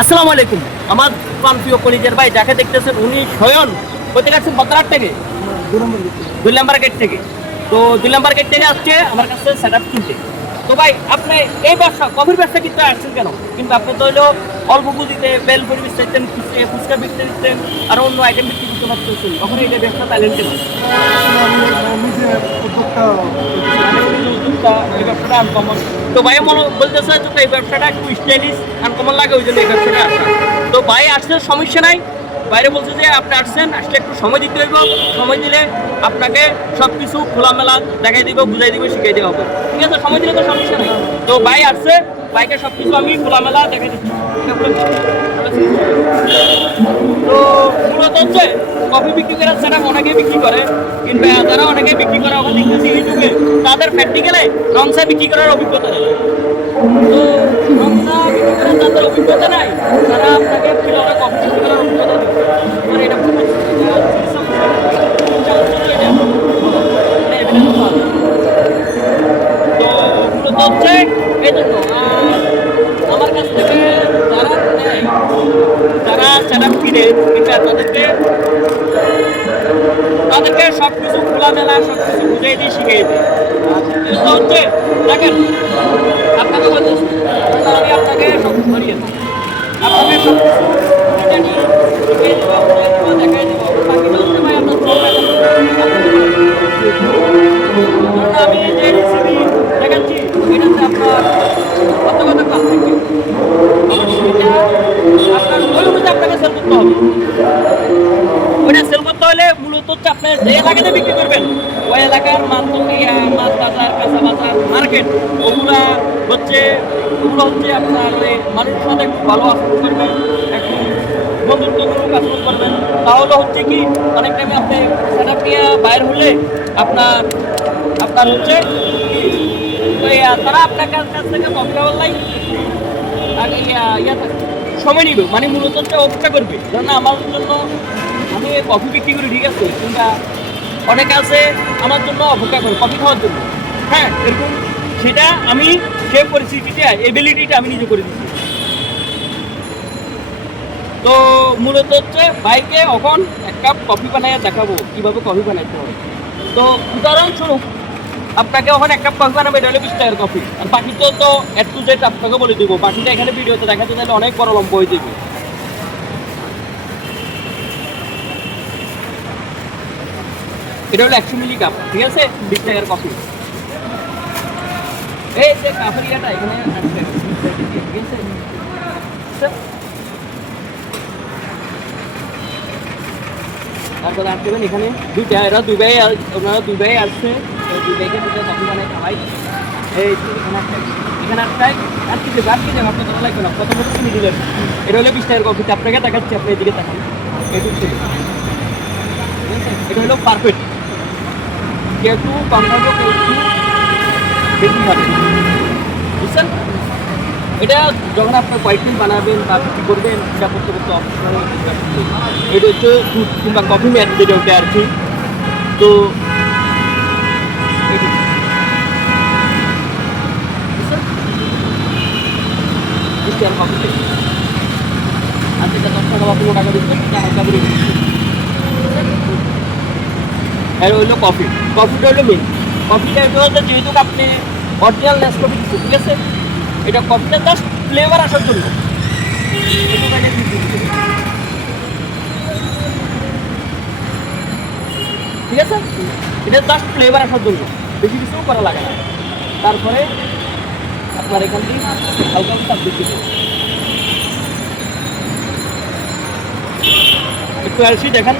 আসসালামু আলাইকুম। আমার প্রিয় কলিজার ভাই যাকে দেখতেছেন উনি স্বয়ং কোথায় আসছেন? বদরাট থেকে, 2 নম্বর গেট থেকে। তো 2 নম্বর গেট থেকে আসছে আমার কাছে সেট আপ কিনতে। তো ভাই আপনি এই ব্যবসা কফির ব্যবসা কিনতে আসছেন কেন? কিন্তু আপনি তো হইলো অল্প পুঁজিতে বেল পরিবেশ চাইতেন, ফুচকা বিকতে দিতেন, আর অন্য আইটেম বিক্রি করতে পারতেছেন, তখন এই ব্যবসা চাইলেন কেন? এই ব্যবসাটা আনকমন। তো ভাই মনে বলতেছে যে এই ব্যবসাটা একটু স্টাইলিশ আনকমন লাগে, ওই জন্য এই ব্যবসাটা আসা। তো ভাই আসলে সমস্যা নাই, বাইরে বলছে যে আপনি আসছেন, আসলে একটু সময় দিতে হইব। সময় দিলে আপনাকে সব কিছু খোলামেলা দেখাই দিব, বুঝাই দিব, শিখাই দেওয়া হবে। ঠিক আছে, সময় দিলে তো সমস্যা নেই। তো ভাই আসছে, বাইকে সব কিছু আমি খোলামেলা দেখাই দিচ্ছি। তো মূলত হচ্ছে কফি বিক্রি করার সেটা অনেকে বিক্রি করে, কিংবা যারা অনেকে বিক্রি করে ওখানে দেখতেছি ইউটিউবে, তাদের প্র্যাকটিক্যালে রংসা বিক্রি করার অভিজ্ঞতা নেই। তো রংসা বিক্রি করার যাদের অভিজ্ঞতা নাই, তারা আপনাকে কিভাবে কফি বিক্রি করার অভিজ্ঞতা দেবে? মানে এটা খুব তো মূলত হচ্ছে এই জন্য আমার কাছ থেকে যারা নেয়, যারা সেটা কিনে, কিংবা তাদেরকে সব কিছু খোলামেলা সব কিছু বুঝিয়ে দিয়ে শিখিয়ে দিই। কিন্তু হচ্ছে দেখেন, আপনাকে বলতেছি, আমি আপনাকে সব ধরিয়ে দিই, আপনাকে সব কিছু শিখিয়ে নিই, শিখিয়ে দেবো, বুঝিয়ে দেবো, দেখাই দেবো। বাকিটা হচ্ছে ভাই আপনার চলবে। কারণ আমি যে রেসিপি দেখাচ্ছি এটাতে আপনার কত কত কাজ থাকে, আমার সেটা আপনার ওই অনুযায়ী আপনাকে সেল করতে হবে। ওইটা সেল করতে হলে মূলত হচ্ছে আপনি যে এলাকাতে বিক্রি করবেন, ওই এলাকার মাছ বাজার, কাঁচা বাজার, মার্কেট, ওগুলো হচ্ছে আপনার মানুষের সাথে একটু ভালো আচরণ করবেন, একটু বন্ধুত্বপূর্ণ আচরণ করবেন। তাহলে হচ্ছে কি অনেক টাইমে আপনি সেট আপ নিয়ে বাইর হলে আপনার আপনার হচ্ছে তারা আপনার কাছ থেকে কফি বললাই আগে সময় নিবে, মানে মূলত হচ্ছে অপেক্ষা করবে। কারণ আমার জন্য আমি কফি বিক্রি করি, ঠিক আছে, কিংবা অনেকে আছে আমার জন্য অপেক্ষা করে কফি খাওয়ার জন্য। হ্যাঁ, এরকম সেটা আমি সেই পরিস্থিতিটা, এবিলিটিটা আমি নিজে করে দিচ্ছি। তো মূলত হচ্ছে বাইকে এখন এক কাপ কফি বানাইয়া দেখাবো কীভাবে কফি বানাইতে হয়। তো উদাহরণস্বরূপ আপনাকে ওখানে এক কাপ কফি বানাবে, এটা হলে 20 টাকার কফি। আর বাকিটা তো এড টু জেড আপনাকে বলে দিব, বাকিটা এখানে ভিডিওতে দেখাতে চাইলে অনেক বড় লম্বা হয়ে যাবে। এটা হলো 100 মিলি কাপ, ঠিক আছে, 20 টাকার কফি। এই যে কাপের ইয়াটা এখানে আসবে, ঠিক আছে। তারপরে আসবেন এখানে দুইটা, এরা ওনারা দুই আসছে, দুই ব্যাগে দুটো কফি বানায় খাওয়াই। এই এখানে একটাই আর কি দেবে, আর কি দেবে, আপনার লাগবে না, কত বছর কিনে দিলেন। এটা হলো 20 টাকার কফিতে, আপনাকে দেখাচ্ছি, আপনি এদিকে দেখান। এটা হলো পারফেক্ট, যেহেতু কম খাবো কেউ বেশি খাবে, বুঝছেন। এটা যখন আপনার হোয়াইট বানাবেন বা বিক্রি করবেন, এটা করতে করতে অপশনাল। এটা হচ্ছে দুধ কিংবা কফি ম্যাট যেটা ওটা আর কি। তো কফিতে আর যেটা 10 টাকা বা 15 টাকা দিচ্ছেন, সেটা হালকা করে আর হইলো কফি। কফিটা হলো মেন। কফিটা হচ্ছে যেহেতু আপনি অরিজিনাল নেসকফি দিচ্ছেন, ঠিক আছে, এটা কফিটা জাস্ট ফ্লেভার আসার জন্য। ঠিক আছে, এটা জাস্ট ফ্লেভার আসার জন্য, বেশি কিছু করা লাগে না। তারপরে আপনার এখান থেকে হালকা চাপ দিতে একটু আসি দেখেন।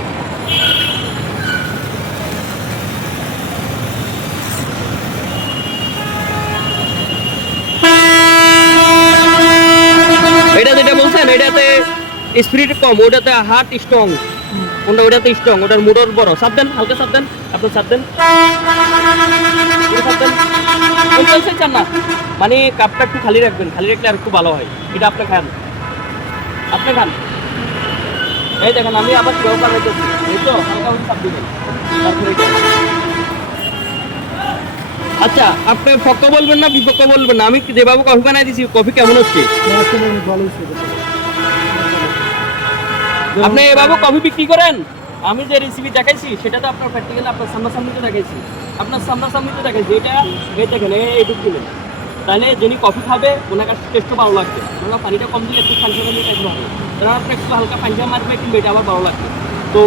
এটা যেটা বলছেন এটাতে স্পিরিট কম, ওটাতে হার্ট স্ট্রং, ওটাতে স্ট্রং, ওটার মোটর বড়। চাপ দেন, হালকা চাপ দেন, আপনার চাপ দেন, চান না, মানে কাপটা একটু খালি রাখবেন, খালি রাখলে আর একটু ভালো হয়। এটা আপনি খান, আপনি খান। এই দেখেন আমি আবার কিভাবে বানাইতেছি, এই তো হালকা হালকা চাপ দিবেন। তারপরে আচ্ছা, আপনি পক্ষ বলবেন না বিপক্ষ বলবেন না, আমি যেভাবে কফি বানাই দিছি, কফি কেমন হচ্ছে? আপনি এভাবে কফি বিক্রি করেন? আমি যে রেসিপি দেখাইছি সেটা তো আপনার প্র্যাকটিক্যালি আপনার সামনাসামনিতে দেখাইছি, আপনার সামনাসামনিতে দেখাইছি। এটা এই দেখেন এইটুকু দিলেন, তাহলে যিনি কফি খাবে ওনার কাছে টেস্টও ভালো লাগবে। ওনার পানিটা কম দিলে একটু পাঞ্জা পানি টাইপ হবে, তাহলে আপনার একটু হালকা পাঞ্জা মারবে কিন্তু এটা আবার ভালো লাগবে। তো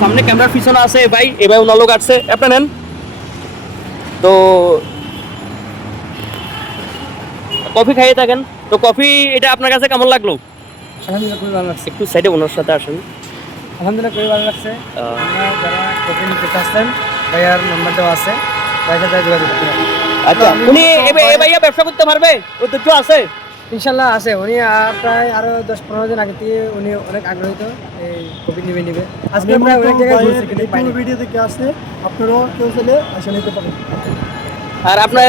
সামনে ক্যামেরার পিছনে আছে ভাই, এবার ওনার লোক আসছে, আপনার নেন। তো কফি খাইয়ে থাকেন। তো কফি এটা আপনার কাছে কেমন লাগলো? আলহামদুলিল্লাহ খুবই ভালো লাগছে। একটু সাইডে ওনার সাথে আসেন। আলহামদুলিল্লাহ খুবই ভালো লাগছে। আপনারা যারা কফি নিতে চাচ্ছেন ভাইয়ার নাম্বার দেওয়া আছে, ভাইয়ের সাথে যোগাযোগ করতে পারেন। আচ্ছা, উনি এ ভাইয়া ব্যবসা করতে পারবে? ওই তো আছে ইনশাল্লাহ আছে। উনি প্রায় আরো 10-15 দিন আগে থেকে উনি অনেক আগ্রহীত এই কফি নিবে। আজকে প্রায় অনেক জায়গায় ঘুরছে কিন্তু পাইনি। ভিডিও থেকে আসছে, আপনারাও কেউ চলে আসে নিতে পারেন। আর আপনার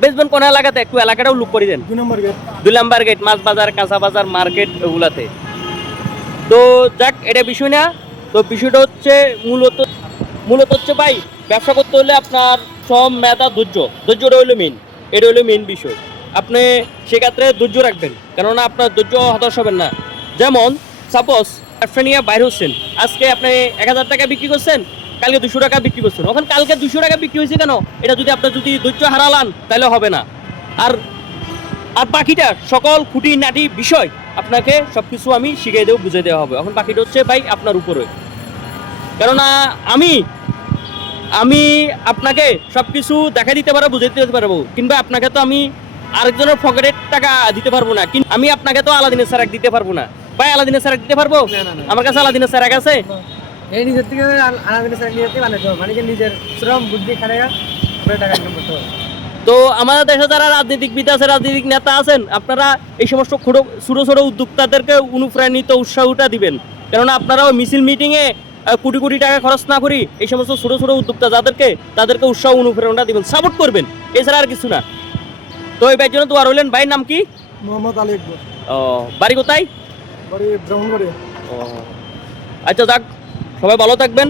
বেসবেন কোন এলাকাতে? একটু এলাকাটাও লুক করে দেন। 2 নম্বর গেট। 2 নাম্বার গেট, মাছ বাজার, কাঁচা বাজার, মার্কেট ওগুলাতে। তো যাক, এটা বিষয় না। তো বিষয়টা হচ্ছে মূলত হচ্ছে ভাই, ব্যবসা করতে হলে আপনার শ্রম, মেধা, ধৈর্যটা হইলো মেন। এটা হইলো মেন বিষয়। আপনি সেক্ষেত্রে ধৈর্য রাখবেন, কেননা আপনার ধৈর্য হতাশ হবেন না। যেমন সাপোজ ব্যবসা নিয়ে বাইরে হচ্ছেন, আজকে আপনি 1000 টাকা বিক্রি করছেন, কালকে 200 টাকা বিক্রি করছেন। ওখানে কালকে 200 টাকা বিক্রি হয়েছে কেন? এটা যদি আপনার যদি ধৈর্য হারালান তাহলে হবে না। আর বাকিটা সকল খুঁটিনাটি বিষয় আপনাকে সবকিছু আমি শিখিয়ে দেবো, বুঝিয়ে দেওয়া হবে। এখন বাকিটা হচ্ছে ভাই আপনার উপরে, কেননা আমি আপনাকে সবকিছু দেখা দিতে পারবো, বুঝে দিতে পারবো, কিংবা আপনাকে তো আমি আরেকজনের পকেটের টাকা দিতে পারবো না। কিন্তু আমি আপনাকে তো আলাদিনের স্যারাক দিতে পারবো না। ভাই আলাদিনের স্যারাক দিতে পারবো? আমার কাছে আলাদিনের স্যারাক আছে। এই নিজের থেকে আলাদা স্যার নিজের থেকে বানাতে হবে, মানে কি নিজের শ্রম বুদ্ধি খাটাইয়া আপনার টাকা ইনকাম করতে হবে। তো আমাদের দেশে যারা রাজনীতিকবিদ আছে, রাজনৈতিক নেতা আছেন, আপনারা এই সমস্ত ছোট উদ্যোক্তাদেরকে অনুপ্রাণিত উৎসাহটা দিবেন। কেননা আপনারাও মিছিল মিটিংয়ে কোটি কোটি টাকা খরচ না করি এই সমস্ত ছোট উদ্যোক্তা তাদেরকে উৎসাহ অনুপ্রেরণা দিবেন, সাপোর্ট করবেন, এছাড়া আর কিছু না। তো এই ভাইয়ের জন্য দোয়া রইলেন। ভাইয়ের নাম কি? মোহাম্মদ আলী আকবর। ও, বাড়ি কোথায়? বাড়ি ব্রাহ্মণবাড়িয়া। ও আচ্ছা, যাক, সবাই ভালো থাকবেন।